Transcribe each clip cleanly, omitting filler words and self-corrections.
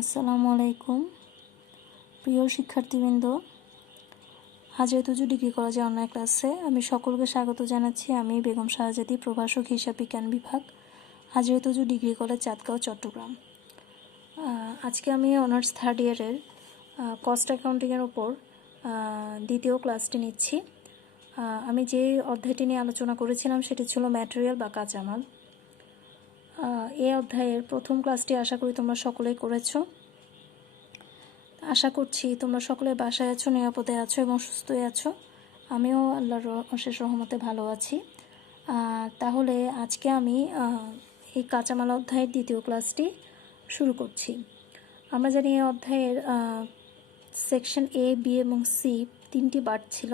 আসসালামু আলাইকুম প্রিয় শিক্ষার্থীবৃন্দ, হাজরাতুজু ডিগ্রি কলেজে অনলাইন ক্লাসে আমি সকলকে স্বাগত জানাচ্ছি। আমি বেগম শাহজাদি, প্রভাষক হিসাব বিজ্ঞান বিভাগ, হাজরাতুজু ডিগ্রি কলেজ, চাঁদগাঁও, চট্টগ্রাম। আজকে আমি অনার্স থার্ড ইয়ারের কস্ট অ্যাকাউন্টিংয়ের ওপর দ্বিতীয় ক্লাসটি নিচ্ছি। আমি যে অধ্যায়টি নিয়ে আলোচনা করেছিলাম সেটি ছিল ম্যাটেরিয়াল বা কাঁচামাল। এই অধ্যায়ের প্রথম ক্লাসটি আশা করি তোমরা সকলেই করেছো। আশা করছি তোমরা সকলে বাসায় আছো, নিরাপদে আছো এবং সুস্থই আছো। আমিও আল্লাহর অশেষ রহমতে ভালো আছি। তাহলে আজকে আমি এই কাঁচামাল অধ্যায়ের দ্বিতীয় ক্লাসটি শুরু করছি। আমরা জানি এই অধ্যায়ের সেকশন এ, বি এবং সি তিনটি পার্ট ছিল।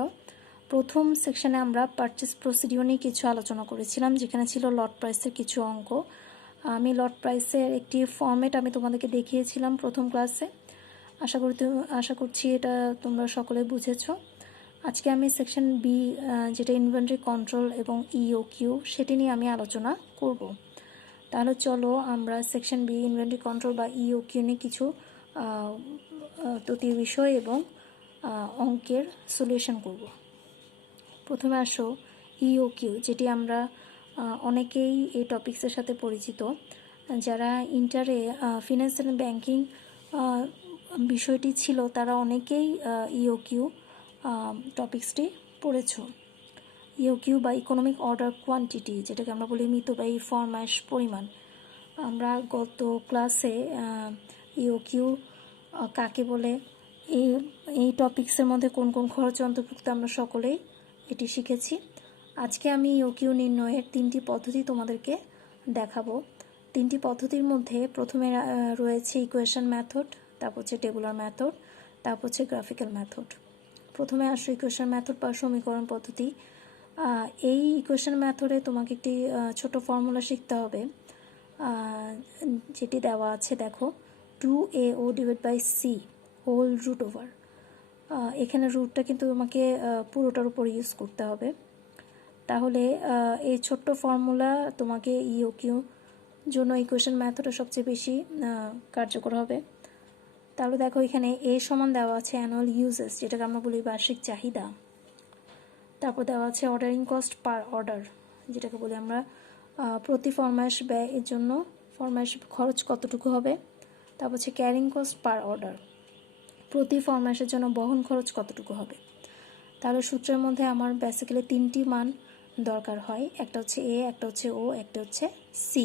প্রথম সেকশনে আমরা পারচেস প্রসিডিওর নিয়ে কিছু আলোচনা করেছিলাম, যেখানে ছিল লট প্রাইসের কিছু অঙ্ক। আমি লট প্রাইসের একটি ফর্মেট আমি তোমাদেরকে দেখিয়েছিলাম প্রথম ক্লাসে। আশা করছি এটা তোমরা সকলে বুঝেছো। আজকে আমি সেকশন বি, যেটা ইনভেন্টরি কন্ট্রোল এবং ইওকিউ, সেটি নিয়ে আমি আলোচনা করব। তাহলে চলো আমরা সেকশন বি, ইনভেন্টরি কন্ট্রোল বা ইওকিউ নিয়ে কিছু তৃতীয় বিষয় এবং অঙ্কের সলিউশন করব। প্রথমে আসো ইওকিউ, যেটি আমরা অনেকেই এই টপিক্সের সাথে পরিচিত। যারা ইন্টারে ফিন্যান্স অ্যান্ড ব্যাংকিং বিষয়টি ছিল তারা অনেকেই ইওকিউ টপিক্সটি পড়েছ। ইওকিউ বা ইকোনমিক অর্ডার কোয়ান্টিটি, যেটাকে আমরা বলি মিতব্যয়ী ফরমাশ পরিমাণ। আমরা গত ক্লাসে ইওকিউ কাকে বলে, এই টপিক্সের মধ্যে কোন কোন খরচ অন্তর্ভুক্ত আমরা সকলেই এটি শিখেছি। আজকে আমি ইওকিউ নির্ণয়ের তিনটি পদ্ধতি তোমাদেরকে দেখাবো। তিনটি পদ্ধতির মধ্যে প্রথমে রয়েছে ইকুয়েশন মেথড, তারপর হচ্ছে টেবুলার মেথড, তারপর হচ্ছে গ্রাফিক্যাল মেথড। প্রথমে আসো ইকুয়েশন মেথড বা সমীকরণ পদ্ধতি। এই ইকুয়েশন মেথডে তোমাকে একটি ছোট ফর্মুলা শিখতে হবে, যেটি দেওয়া আছে। দেখো, 2AO divide by C whole root over. এখানে রুটটা কিন্তু তোমাকে পুরোটার উপর ইউজ করতে হবে। তাহলে এই ছোট্ট ফর্মুলা তোমাকে ইওকিউ জন্য ইকুয়েশন মেথডটা সবচেয়ে বেশি কার্যকর হবে। তাহলে দেখো, এখানে এ সমান দেওয়া আছে অ্যানুয়াল ইউজেস, যেটাকে আমরা বলি বার্ষিক চাহিদা। তারপর দেওয়া আছে অর্ডারিং কস্ট পার অর্ডার, যেটাকে বলি আমরা প্রতি ফরমাস ব্যয়ের জন্য ফরমাস খরচ কতটুকু হবে। তারপর হচ্ছে ক্যারিং কস্ট পার অর্ডার, প্রতি ফরমাসের জন্য বহন খরচ কতটুকু হবে। তাহলে সূত্রের মধ্যে আমার বেসিক্যালি তিনটি মান দরকার হয়, একটা হচ্ছে এ, একটা হচ্ছে ও, একটা হচ্ছে সি।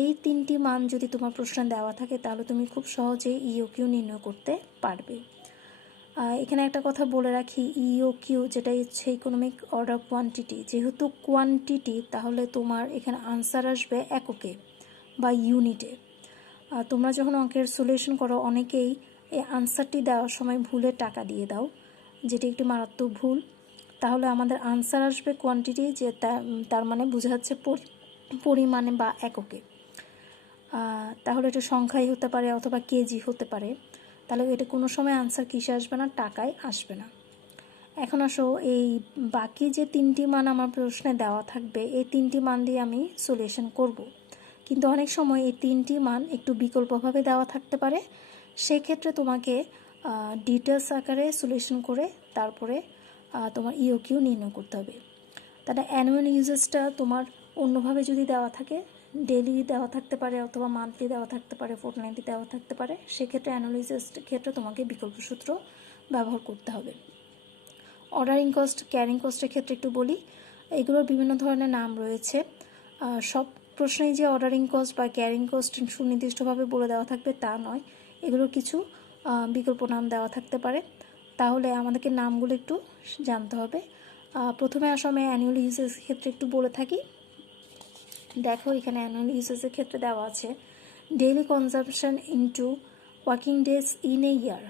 এই তিনটি মান যদি তোমার প্রশ্নে দেওয়া থাকে তাহলে তুমি খুব সহজেই ইওকিউ নির্ণয় করতে পারবে। এখানে একটা কথা বলে রাখি, ইওকিউ যেটা হচ্ছে ইকোনমিক অর্ডার কোয়ান্টিটি, যেহেতু কোয়ান্টিটি তাহলে তোমার এখানে আনসার আসবে এককে বা ইউনিটে। তোমরা যখন অঙ্কের সলিউশন করো অনেকেই এই আনসারটি দেওয়ার সময় ভুলে টাকা দিয়ে দাও, যেটি একটি মারাত্মক ভুল। তাহলে আমাদের আনসার আসবে কোয়ান্টিটি, যে তার মানে বোঝা যাচ্ছে পরিমাণে বা এককে। তাহলে এটা সংখ্যাই হতে পারে অথবা কেজি হতে পারে। তাহলে এটা কোনো সময় আনসার কিসে আসবে না, টাকায় আসবে না। এখন আসো, এই বাকি যে তিনটি মান আমার প্রশ্নে দেওয়া থাকবে, এই তিনটি মান দিয়ে আমি সলিউশন করব। কিন্তু অনেক সময় এই তিনটি মান একটু বিকল্পভাবে দেওয়া থাকতে পারে। সেক্ষেত্রে তোমাকে ডিটেলস আকারে সলিউশন করে তারপরে তোমার ইওকিউ নির্ণয় করতে হবে। তাহলে অ্যানুয়াল ইউজেসটা তোমার অন্যভাবে যদি দেওয়া থাকে, ডেইলি দেওয়া থাকতে পারে অথবা মান্থলি দেওয়া থাকতে পারে, ফোর্টনাইটলি দেওয়া থাকতে পারে, সেক্ষেত্রে অ্যানুয়াল ইউজেসের ক্ষেত্রে তোমাকে বিকল্প সূত্র ব্যবহার করতে হবে। অর্ডারিং কস্ট, ক্যারিং কস্টের ক্ষেত্রে একটু বলি, এগুলোর বিভিন্ন ধরনের নাম রয়েছে। সব প্রশ্নেই যে অর্ডারিং কস্ট বা ক্যারিং কস্ট সুনির্দিষ্টভাবে বলে দেওয়া থাকবে তা নয়, এগুলোর কিছু বিকল্প নাম দেওয়া থাকতে পারে। তাহলে আমাদেরকে নামগুলো একটু জানতে হবে। প্রথমে আসলে আমি অ্যানুয়াল ইউজেসের ক্ষেত্রে একটু বলে থাকি। দেখো, এখানে অ্যানুয়াল ইউজেসের ক্ষেত্রে দেওয়া আছে daily consumption into working days in a year,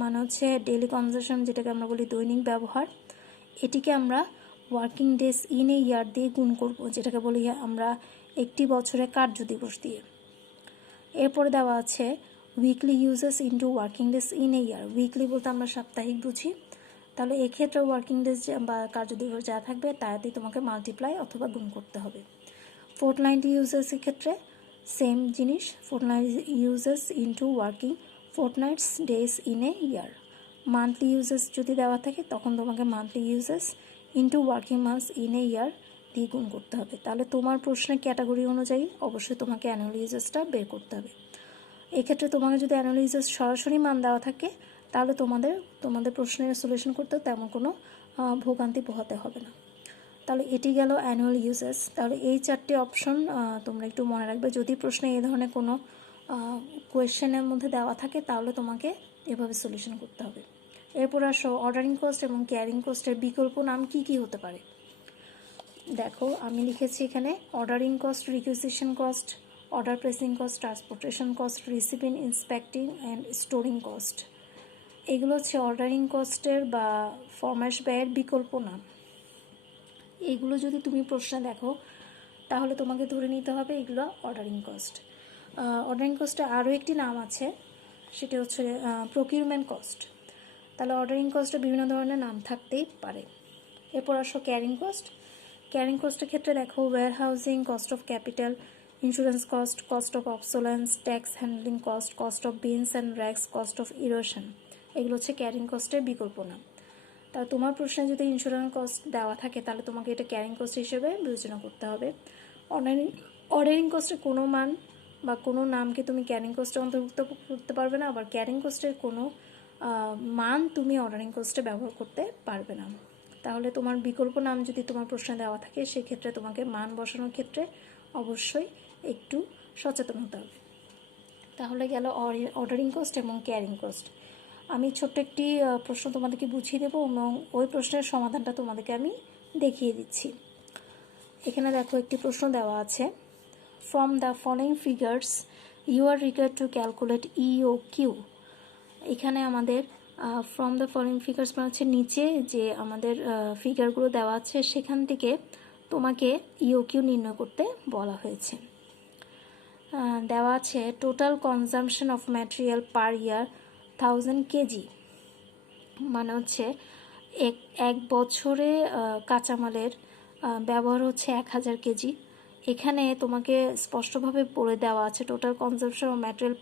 মানে হচ্ছে ডেইলি কনজাম্পশন, যেটাকে আমরা বলি দৈনিক ব্যবহার, এটিকে আমরা working days in a year দিয়ে গুণ করব, যেটাকে বলি আমরা একটি বছরে কার্য দিবস দিয়ে। এরপরে দেওয়া আছে weekly uses into working days in a year. Weekly বলতে আমরা সাপ্তাহিক বুঝি। তাহলে এক্ষেত্রে ওয়ার্কিং ডেজ বা কার্যদিবস যা থাকবে তাতেই তোমাকে মাল্টিপ্লাই অথবা গুণ করতে হবে। ফোর্টনাইটলি ইউজেসের ক্ষেত্রে সেম জিনিস fortnight usages into working fortnights days in a year. Monthly usages যদি দেওয়া থাকে তখন তোমাকে monthly usages into working months in a year দিয়ে গুণ করতে হবে। তাহলে তোমার প্রশ্নের ক্যাটাগরি অনুযায়ী অবশ্যই তোমাকে অ্যানুয়াল ইউজেসটা বের করতে হবে। এক্ষেত্রে তোমাকে যদি অ্যানুয়াল ইউজেস সরাসরি মান দেওয়া থাকে তাহলে তোমাদের প্রশ্নের সলিউশন করতে তেমন কোনো ভোগান্তি পোহাতে হবে না। তাহলে এটি গেল অ্যানুয়াল ইউজেস। তাহলে এই চারটি অপশন তোমরা একটু মনে রাখবে। যদি প্রশ্নে এই ধরনের কোনো কোয়েশ্চেনের মধ্যে দেওয়া থাকে তাহলে তোমাকে এভাবে সলিউশন করতে হবে। এরপর আসো অর্ডারিং কস্ট এবং ক্যারিং কস্টের বিকল্প নাম কি কি হতে পারে। দেখো আমি লিখেছি এখানে ordering cost, requisition cost, order placing cost, transportation cost, receiving, inspecting and storing cost. এগুলো হচ্ছে অর্ডারিং কস্টের বা ফরমাশ ব্যয়ের বিকল্প নাম। এগুলো যদি তুমি প্রশ্নে দেখো তাহলে তোমাকে ধরে নিতে হবে এগুলো অর্ডারিং কস্ট। অর্ডারিং কস্টে আরও একটি নাম আছে, সেটি হচ্ছে প্রকিউরমেন্ট কস্ট। তাহলে অর্ডারিং কস্টে বিভিন্ন ধরনের নাম থাকতেই পারে। এরপর আসো ক্যারিং কস্ট। ক্যারিং কস্টের ক্ষেত্রে দেখো warehousing, cost of capital, insurance cost, cost of obsolescence, tax handling cost, cost of bins and racks, cost of erosion. এগুলো হচ্ছে ক্যারিং কস্টের বিকল্প নাম। তা তোমার প্রশ্নে যদি ইন্স্যুরেন্স কস্ট দেওয়া থাকে তাহলে তোমাকে এটা ক্যারিং কস্ট হিসেবে বিবেচনা করতে হবে। অর্ডারিং কস্টের কোনো মান বা কোনো নামকে তুমি ক্যারিং কস্টে অন্তর্ভুক্ত করতে পারবে না, আবার ক্যারিং কস্টের কোনো মান তুমি অর্ডারিং কস্টে ব্যবহার করতে পারবে না। তাহলে তোমার বিকল্প নাম যদি তোমার প্রশ্নে দেওয়া থাকে সেক্ষেত্রে তোমাকে মান বসানোর ক্ষেত্রে অবশ্যই একটু সচেতন হতে হবে। তাহলে গেল অর্ডারিং কস্ট এবং ক্যারিং কস্ট। আমি ছোট্ট একটি প্রশ্ন তোমাদেরকে বুঝিয়ে দেবো এবং ওই প্রশ্নের সমাধানটা তোমাদেরকে আমি দেখিয়ে দিচ্ছি। এখানে দেখো একটি প্রশ্ন দেওয়া আছে, from the following figures you are required to calculate EOQ। এখানে আমাদের ফ্রম দ্য ফলোইং ফিগার্স মানে হচ্ছে নিচে যে আমাদের ফিগারগুলো দেওয়া আছে সেখান থেকে তোমাকে EOQ নির্ণয় করতে বলা হয়েছে। দেওয়া আছে total consumption of material per year 1000 KG, মানে হচ্ছে এক বছরে কাঁচামালের ব্যবহার হচ্ছে 1000 কেজি। এখানে তোমাকে স্পষ্টভাবে বলে দেওয়া আছে টোটাল কনজামশন অফ ম্যাটেরিয়াল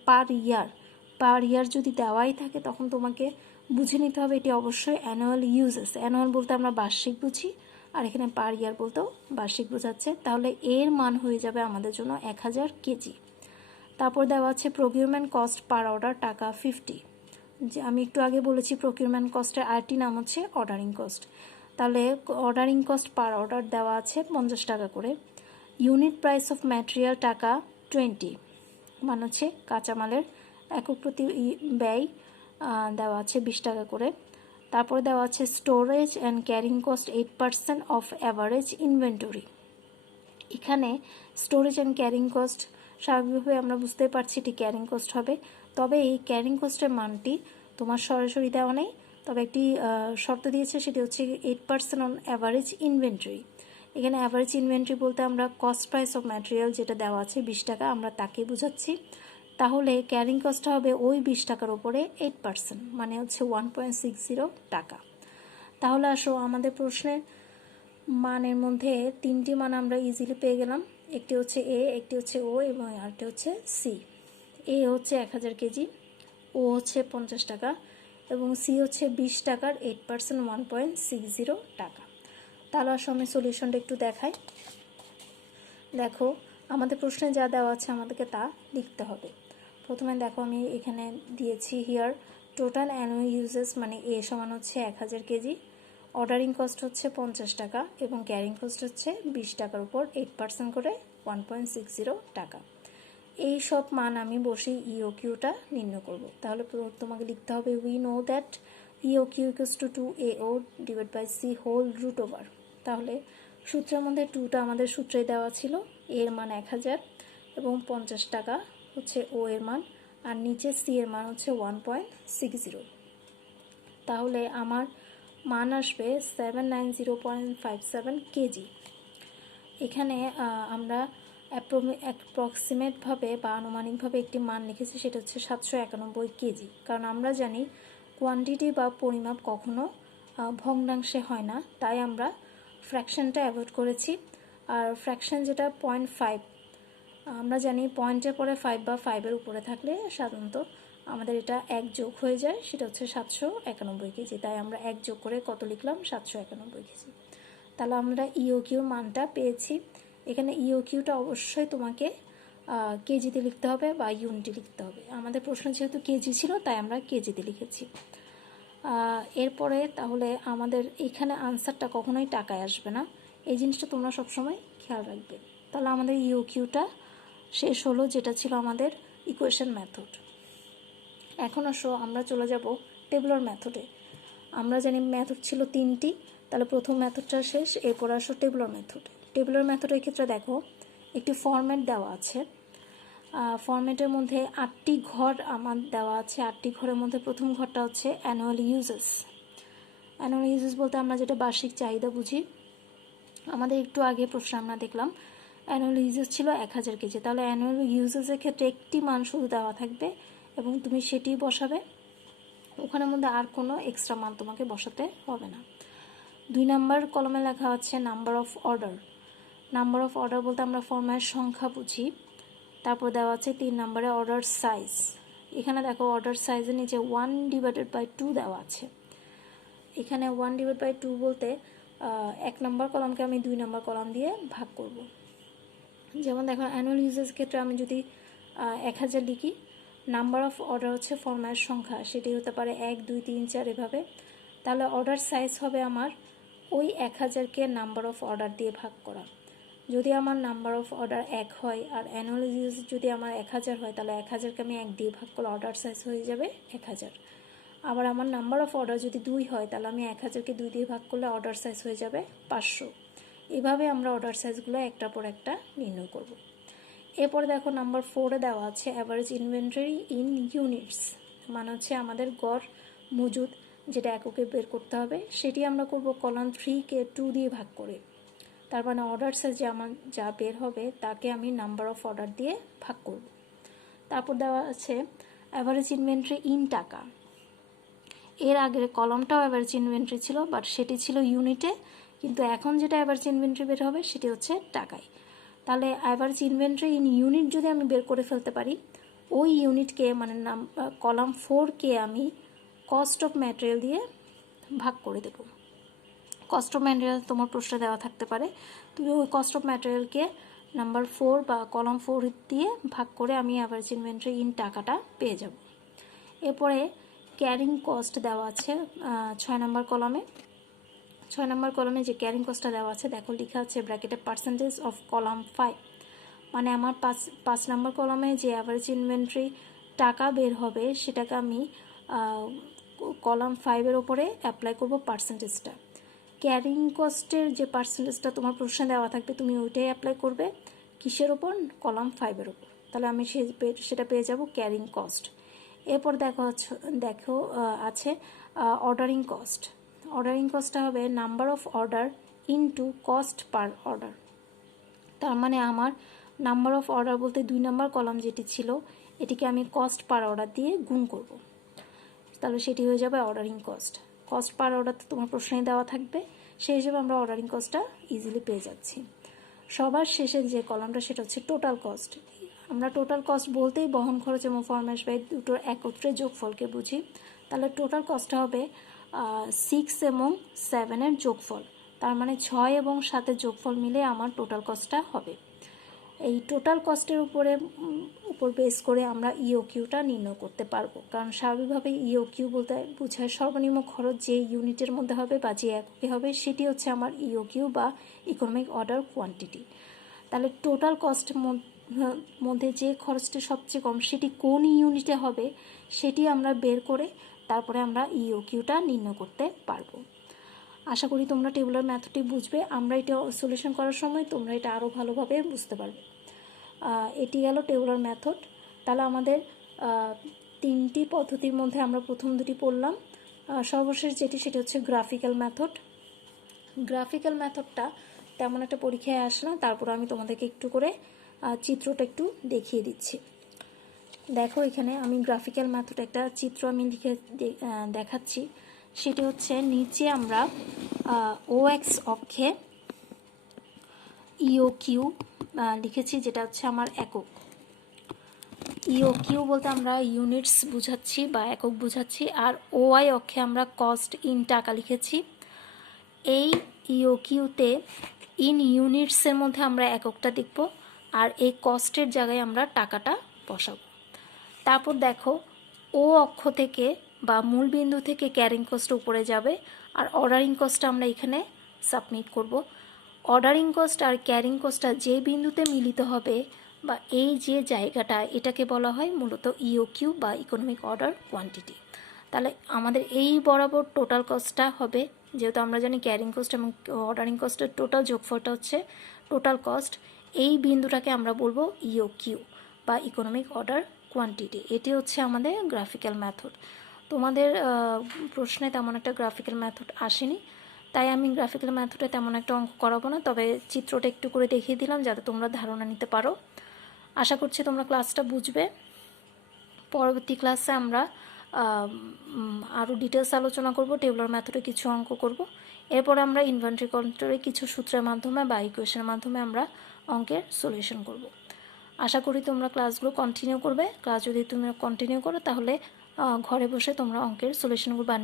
পার ইয়ার যদি দেওয়াই থাকে তখন তোমাকে বুঝে নিতে হবে এটি অবশ্যই অ্যানুয়াল ইউজেস। অ্যানুয়াল বলতে আমরা বার্ষিক বুঝি, আর এখানে পার ইয়ার বলতেও বার্ষিক বোঝাচ্ছে। তাহলে এর মান হয়ে যাবে আমাদের জন্য 1000 কেজি। তারপর দেওয়া আছে প্রকিউরমেন্ট কস্ট পার অর্ডার টাকা 50। যে আমি একটু আগে বলেছি প্রকিউরমেন্ট কস্টের আরেকটি নাম হচ্ছে অর্ডারিং কস্ট। তাহলে অর্ডারিং কস্ট পার অর্ডার দেওয়া আছে 50 টাকা করে। ইউনিট প্রাইস অফ ম্যাটেরিয়াল টাকা 20, মানে হচ্ছে কাঁচামালের একক প্রতি ব্যয় দেওয়া আছে 20 টাকা করে। তারপরে দেওয়া আছে storage and carrying cost 8% of average inventory. এখানে স্টোরেজ অ্যান্ড ক্যারিং কস্ট স্বাভাবিকভাবে আমরা বুঝতে পারছি এটি ক্যারিং কস্ট হবে, তবে এই ক্যারিং কস্টের মানটি তোমার সরাসরি দেওয়া নেই, তবে একটি শর্ত দিয়েছে, সেটি হচ্ছে 8% অন অ্যাভারেজ ইনভেন্টরি। এখানে অ্যাভারেজ ইনভেন্টরি বলতে আমরা কস্ট প্রাইস অফ ম্যাটেরিয়াল যেটা দেওয়া আছে 20 টাকা আমরা তাকে বোঝাচ্ছি। তাহলে ক্যারিং কস্টটা হবে ওই 20 টাকার উপরে 8%, মানে হচ্ছে 1.60 টাকা। তাহলে আসো আমাদের প্রশ্নের মানের মধ্যে তিনটি মান আমরা ইজিলি পেয়ে গেলাম। একটি হচ্ছে এ, একটি হচ্ছে ও এবং আরেকটি হচ্ছে সি। এ হচ্ছে 1000 কেজি, ও হচ্ছে 50 টাকা এবং সি হচ্ছে 20 টাকার 8% 1.60 টাকা। তাহলে আসো আমি সলিউশনটা একটু দেখাই। দেখো আমাদের প্রশ্নে যা দেওয়া আছে আমাদেরকে তা লিখতে হবে। প্রথমে দেখো আমি এখানে দিয়েছি হিয়ার টোটাল অ্যানুয়াল ইউজেস, মানে এ সমান হচ্ছে 1000 কেজি, অর্ডারিং কস্ট হচ্ছে 50 টাকা এবং ক্যারিং কস্ট হচ্ছে 20 টাকার উপর 8% করে 1.60 টাকা। এই সব মান আমি বসে EOQটা নির্ণয় করব। তাহলে তোমাকে লিখতে হবে we know that EOQ equals to 2AO divide by C whole root over. তাহলে সূত্রের মধ্যে 2টা আমাদের সূত্রে দেওয়া ছিল, এর মান 1000 এবং 50 টাকা হচ্ছে ও এর মান, আর নিচে সি এর মান হচ্ছে 1.60। তাহলে আমার মান আসবে 790.57 কেজি। এখানে আমরা অ্যাপ্রক্সিমেটভাবে বা আনুমানিকভাবে একটি মান লিখেছি, সেটা হচ্ছে 791 কেজি। কারণ আমরা জানি কোয়ান্টিটি বা পরিমাপ কখনো ভগ্নাংশে হয় না, তাই আমরা ফ্র্যাকশনটা অ্যাভয়েড করেছি। আর ফ্র্যাকশন যেটা 0.5 আমরা জানি পয়েন্টের পরে 5 বা 5-এর উপরে থাকলে সাধারণত আমাদের এটা 1 যোগ হয়ে যায়, সেটা হচ্ছে 791 কেজি। তাই আমরা 1 যোগ করে কত লিখলাম? 791 কেজি। তাহলে আমরা ইওকিউ মানটা পেয়েছি। এখানে ইওকিউটা অবশ্যই তোমাকে কেজিতে লিখতে হবে বা ইউনিটে লিখতে হবে। আমাদের প্রশ্ন যেহেতু কেজি ছিল তাই আমরা কেজিতে লিখেছি। এরপরে তাহলে আমাদের এখানে আনসারটা কখনোই টাকায় আসবে না, এই জিনিসটা তোমরা সবসময় খেয়াল রাখবে। তাহলে আমাদের ইওকিউটা শেষ হলো, যেটা ছিল আমাদের ইকুয়েশন মেথড। এখন আসো আমরা চলে যাব টেবুলার মেথডে। আমরা জানি মেথড ছিল 3টি, তাহলে প্রথম মেথডটা শেষ, এরপর আসো টেবুলার মেথড। টেবুলার মেথডের ক্ষেত্রে দেখো একটি ফরম্যাট দেওয়া আছে। ফরম্যাটের মধ্যে 8টি ঘর আমার দেওয়া আছে। 8টি ঘরের মধ্যে প্রথম ঘরটা হচ্ছে অ্যানুয়াল ইউজেস। অ্যানুয়াল ইউজেস বলতে আমরা যেটা বার্ষিক চাহিদা বুঝি। আমাদের একটু আগে প্রশ্ন আমরা দেখলাম অ্যানুয়াল ইউজেস ছিল 1000 কেজি। তাহলে অ্যানুয়াল ইউজেসের ক্ষেত্রে একটি মান শুধু দেওয়া থাকবে এবং তুমি সেটি বসাবে, ওখানের মধ্যে আর কোনো এক্সট্রা মান তোমাকে বসাতে হবে না। 2 নাম্বার কলমে লেখা আছে number of order. Number of order বলতে আমরা ফরম্যাটের সংখ্যা বুঝি। তারপর দেওয়া আছে 3 নাম্বারে অর্ডার সাইজ। এখানে দেখো অর্ডার সাইজের নিচে 1/2 দেওয়া আছে। এখানে 1/2 বলতে 1 নম্বর কলামকে আমি 2 নম্বর কলাম দিয়ে ভাগ করব। যেমন দেখো অ্যানুয়াল ইউজেস ক্ষেত্রে আমি যদি 1000 লিখি, নাম্বার অফ অর্ডার হচ্ছে ফরম্যাট সংখ্যা, সেটি হতে পারে 1 2 3 4 এভাবে। তাহলে অর্ডার সাইজ হবে আমার ওই 1000কে নাম্বার অফ অর্ডার দিয়ে ভাগ করা। যদি আমার নাম্বার অফ অর্ডার 1 হয় আর অ্যানুয়াল ইউজ যদি আমার 1000 হয়, তাহলে 1000কে আমি 1 দিয়ে ভাগ করলে অর্ডার সাইজ হয়ে যাবে 1000। আবার আমার নাম্বার অফ অর্ডার যদি 2 হয়, তাহলে আমি 1000কে 2 দিয়ে ভাগ করলে অর্ডার সাইজ হয়ে যাবে 500। এভাবে আমরা অর্ডার সাইজগুলো একটার পর একটা নির্ণয় করব। এরপরে দেখো নাম্বার 4-এ দেওয়া আছে অ্যাভারেজ ইনভেন্টরি ইন ইউনিটস, মানে হচ্ছে আমাদের গড় মজুদ, যেটা এককে বের করতে হবে। সেটি আমরা করব কলাম 3-কে 2 দিয়ে ভাগ করে। তার মানে অর্ডার সাইজে আমার যা বের হবে তাকে আমি নাম্বার অফ অর্ডার দিয়ে ভাগ করব। তারপর দেওয়া আছে অ্যাভারেজ ইনভেন্টরি ইন টাকা। এর আগের কলমটাও অ্যাভারেজ ইনভেন্টরি ছিল, বাট সেটি ছিল ইউনিটে, কিন্তু এখন যেটা অ্যাভারেজ ইনভেন্টরি বের হবে সেটি হচ্ছে টাকায়। তাহলে অ্যাভারেজ ইনভেন্টরি ইন ইউনিট যদি আমি বের করে ফেলতে পারি, ওই ইউনিটকে মানে কলাম 4-কে আমি কস্ট অফ ম্যাটেরিয়াল দিয়ে ভাগ করে দেব। কস্ট অফ ম্যাটেরিয়াল তোমার প্রশ্নে দেওয়া থাকতে পারে, তুমি ওই কস্ট অফ ম্যাটেরিয়ালকে নাম্বার 4 বা কলাম 4 দিয়ে ভাগ করে আমি অ্যাভারেজ ইনভেন্টরি ইন টাকাটা পেয়ে যাব। এরপরে ক্যারিং কস্ট দেওয়া আছে 6 নম্বর কলামে। 6 নম্বর কলামে যে ক্যারিং কস্টটা দেওয়া আছে দেখো লেখা আছে ব্র্যাকেটে পার্সেন্টেজ অফ কলাম 5, মানে আমার 5 নম্বর কলামে যে অ্যাভারেজ ইনভেন্টরি টাকা বের হবে সেটাকে আমি কলাম 5-এর ওপরে অ্যাপ্লাই করব পার্সেন্টেজটা। ক্যারিং কস্টের যে পার্সেন্টেজটা তোমার প্রশ্নে দেওয়া থাকবে তুমি ওইটাই অ্যাপ্লাই করবে কিসের ওপর? কলাম 5-এর ওপর। তাহলে আমি সেটা পেয়ে যাব ক্যারিং কস্ট। এরপর দেখো আছে অর্ডারিং কস্ট। অর্ডারিং কস্টটা হবে number of order into cost per order. তার মানে আমার নাম্বার অফ অর্ডার বলতে 2 নম্বর কলাম যেটি ছিল এটিকে আমি কস্ট পার অর্ডার দিয়ে গুণ করব, তাহলে সেটি হয়ে যাবে ordering cost. Cost per order তো তোমার প্রশ্নেই দেওয়া থাকবে, সেই হিসেবে আমরা অর্ডারিং কস্টটা ইজিলি পেয়ে যাচ্ছি। সবার শেষের যে কলামটা সেটা হচ্ছে টোটাল কস্ট। আমরা টোটাল কস্ট বলতেই বহন খরচ এবং ফরম্যাশ ব্যয় দুটোর একত্রে যোগফলকে বুঝি। তাহলে টোটাল কস্টটা হবে 6 এবং 7-এর যোগফল, তার মানে 6 এবং 7-এর যোগফল মিলে আমার টোটাল কস্টটা হবে। এই টোটাল কস্টের উপর বেস করে আমরা ইওকিউটা নির্ণয় করতে পারবো, কারণ স্বাভাবিকভাবে ইওকিউ বলতে বোঝায় সর্বনিম্ন খরচ যে ইউনিটের মধ্যে হবে বা যে এককে হবে সেটি হচ্ছে আমার ইওকিউ বা ইকোনমিক অর্ডার কোয়ান্টিটি। তাহলে টোটাল কস্টের মধ্যে যে খরচটা সবচেয়ে কম সেটি কোন ইউনিটে হবে সেটি আমরা বের করে তারপরে আমরা ইওকিউটা নির্ণয় করতে পারবো। আশা করি তোমরা টেবুলার মেথডটি বুঝবে। আমরা এটা সলিউশন করার সময় তোমরা এটা আরও ভালোভাবে বুঝতে পারবে। এটি গেল টেবুলার মেথড। তাহলে আমাদের 3টি পদ্ধতির মধ্যে আমরা প্রথম 2টি পড়লাম। সর্বশেষ যেটি সেটি হচ্ছে গ্রাফিক্যাল মেথড। গ্রাফিক্যাল মেথডটা তেমন একটা পরীক্ষায় আসে না, তারপর আমি তোমাদেরকে একটু করে চিত্রটা একটু দেখিয়ে দিচ্ছি। দেখো এখানে আমি গ্রাফিক্যাল মেথড একটা চিত্র আমি লিখে দেখাচ্ছি। সেটি হচ্ছে নিচে আমরা OX অক্ষে ইওকিউ লিখেছি, যেটা হচ্ছে আমার একক। ইও কিউ বলতে আমরা ইউনিটস বুঝাচ্ছি বা একক বুঝাচ্ছি, আর ওয়াই অক্ষে আমরা কস্ট ইন টাকা লিখেছি। এই ইও কিউতে ইন ইউনিটসের মধ্যে আমরা এককটা দেখব, আর এই কস্টের জায়গায় আমরা টাকাটা বসাবো। তারপর দেখো, ও অক্ষ থেকে বা মূল বিন্দু থেকে ক্যারিং কস্ট উপরে যাবে, আর অর্ডারিং কস্টটা আমরা এখানে সাবমিট করব। অর্ডারিং কস্ট আর ক্যারিং কস্টটা যে বিন্দুতে মিলিত হবে বা এই যে জায়গাটা, এটাকে বলা হয় মূলত ইওকিউ বা ইকোনমিক অর্ডার কোয়ান্টিটি। তাহলে আমাদের এই বরাবর টোটাল কস্টটা হবে, যেহেতু আমরা জানি ক্যারিং কস্ট এবং অর্ডারিং কস্টের টোটাল যোগফলটা হচ্ছে টোটাল কস্ট। এই বিন্দুটাকে আমরা বলবো ইওকিউ বা ইকোনমিক অর্ডার কোয়ান্টিটি। এটি হচ্ছে আমাদের গ্রাফিক্যাল মেথড। তোমাদের প্রশ্নে তেমন একটা গ্রাফিক্যাল মেথড আসেনি, তাই আমি গ্রাফিক্যাল মেথডে তেমন একটা অঙ্ক করাবো না, তবে চিত্রটা একটু করে দেখিয়ে দিলাম যাতে তোমরা ধারণা নিতে পারো। আশা করছি তোমরা ক্লাসটা বুঝবে। পরবর্তী ক্লাসে আমরা আরও ডিটেলস আলোচনা করব, টেবুলার মেথডে কিছু অঙ্ক করব। এরপর আমরা ইনভেন্টরি কন্ট্রোলে কিছু সূত্রের মাধ্যমে বা ইকুয়েশনের মাধ্যমে আমরা অঙ্কের সলিউশন করব। আশা করি তোমরা ক্লাসগুলো কন্টিনিউ করবে। ক্লাস যদি তুমি কন্টিনিউ করো তাহলে ঘরে বসে তোমরা অঙ্কের সলিউশনগুলো বা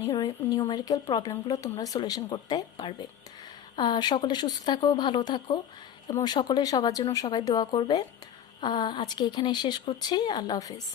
নিউমেরিক্যাল প্রবলেমগুলো তোমরা সলিউশন করতে পারবে। সকলে সুস্থ থাকো, ভালো থাকো, এবং সকলে সবার জন্য সবাই দোয়া করবে। আজকে এখানেই শেষ করছি। আল্লাহ হাফেজ।